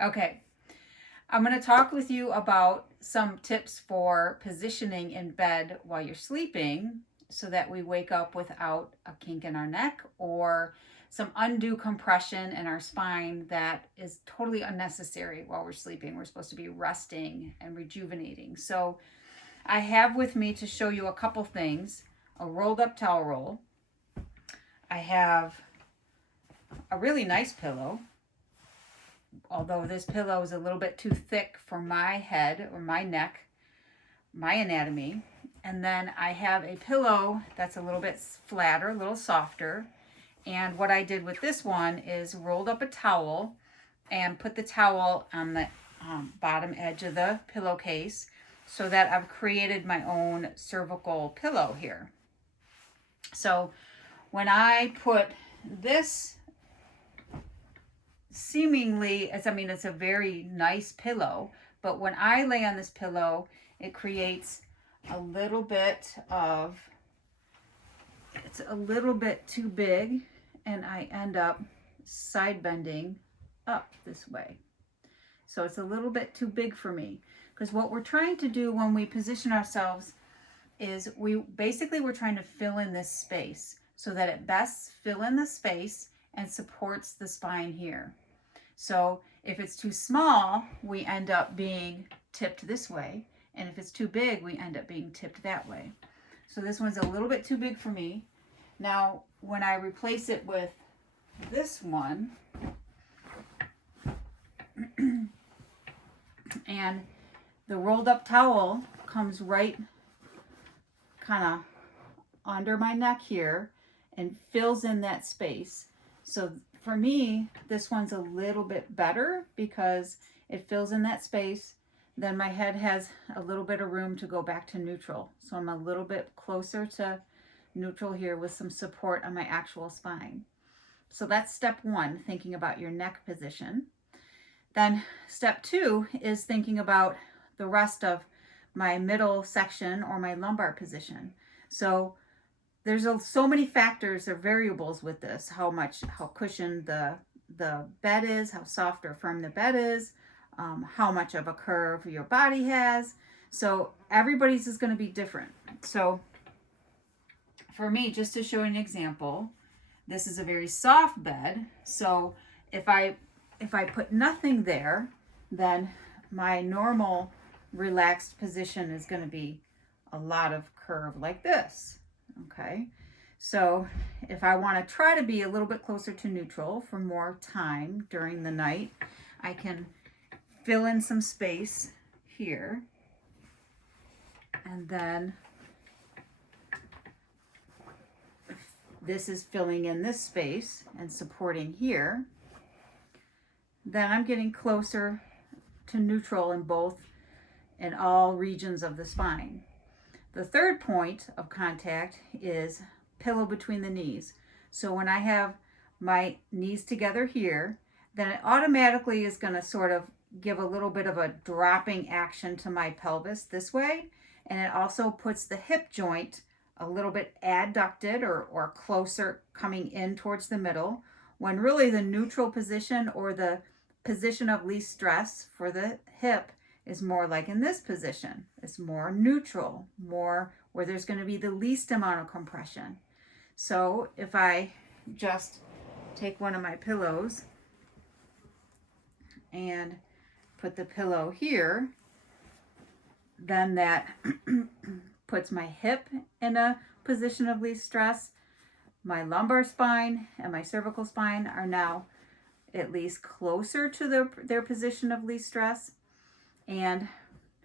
Okay, I'm going to talk with you about some tips for positioning in bed while you're sleeping so that we wake up without a kink in our neck or some undue compression in our spine that is totally unnecessary while we're sleeping. We're supposed to be resting and rejuvenating. So, I have with me to show you a couple things: a rolled up towel roll. I have a really nice pillow, although this pillow is a little bit too thick for my head or my neck, my anatomy. And then I have a pillow that's a little bit flatter, a little softer. And what I did with this one is rolled up a towel and put the towel on the bottom edge of the pillowcase so that I've created my own cervical pillow here. So when I put this, seemingly, it's a very nice pillow, but when I lay on this pillow, it creates a little bit of, it's a little bit too big, and I end up side bending up this way. So it's a little bit too big for me, because what we're trying to do when we position ourselves is we're trying to fill in this space so that it best fill in the space and supports the spine here. So if it's too small, we end up being tipped this way. And if it's too big, we end up being tipped that way. So this one's a little bit too big for me. Now, when I replace it with this one, and the rolled up towel comes right kind of under my neck here and fills in that space. So for me, this one's a little bit better because it fills in that space. Then my head has a little bit of room to go back to neutral. So I'm a little bit closer to neutral here with some support on my actual spine. So that's step one, thinking about your neck position. Then step two is thinking about the rest of my middle section or my lumbar position. So there's so many factors or variables with this: how cushioned the bed is, how soft or firm the bed is, how much of a curve your body has. So everybody's is going to be different. So for me, just to show an example, this is a very soft bed. So if I put nothing there, then my normal relaxed position is going to be a lot of curve like this. Okay, so if I want to try to be a little bit closer to neutral for more time during the night, I can fill in some space here, and then this is filling in this space and supporting here. Then I'm getting closer to neutral in all regions of the spine. The third point of contact is pillow between the knees. So when I have my knees together here, then it automatically is going to sort of give a little bit of a dropping action to my pelvis this way. And it also puts the hip joint a little bit adducted or closer, coming in towards the middle, when really the neutral position or the position of least stress for the hip is more like in this position. It's more neutral, more where there's going to be the least amount of compression. So if I just take one of my pillows and put the pillow here, then that puts my hip in a position of least stress. My lumbar spine and my cervical spine are now at least closer to their position of least stress. And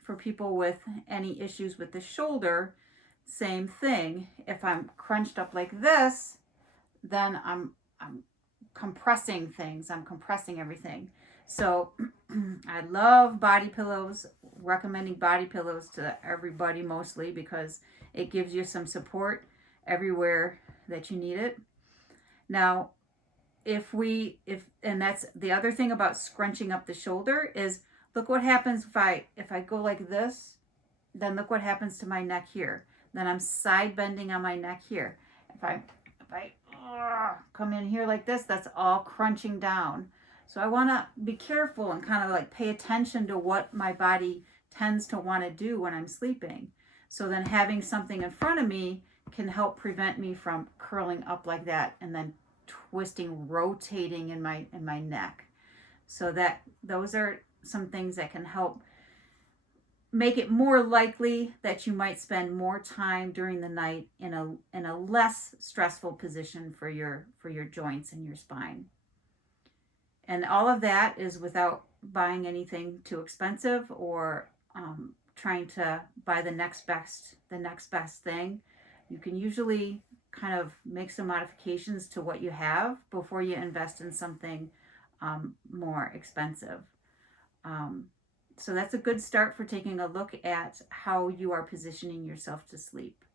for people with any issues with the shoulder, same thing. If I'm crunched up like this, then I'm compressing things. I'm compressing everything. So I love body pillows, recommending body pillows to everybody mostly because it gives you some support everywhere that you need it. Now, and that's the other thing about scrunching up the shoulder is, look what happens if I go like this, then look what happens to my neck here. Then I'm side bending on my neck here. If I come in here like this, that's all crunching down. So I want to be careful and kind of like pay attention to what my body tends to want to do when I'm sleeping. So then having something in front of me can help prevent me from curling up like that and then twisting, rotating in my neck. So that those are some things that can help make it more likely that you might spend more time during the night in a less stressful position for your joints and your spine. And all of that is without buying anything too expensive or trying to buy the next best thing. You can usually kind of make some modifications to what you have before you invest in something more expensive. So that's a good start for taking a look at how you are positioning yourself to sleep.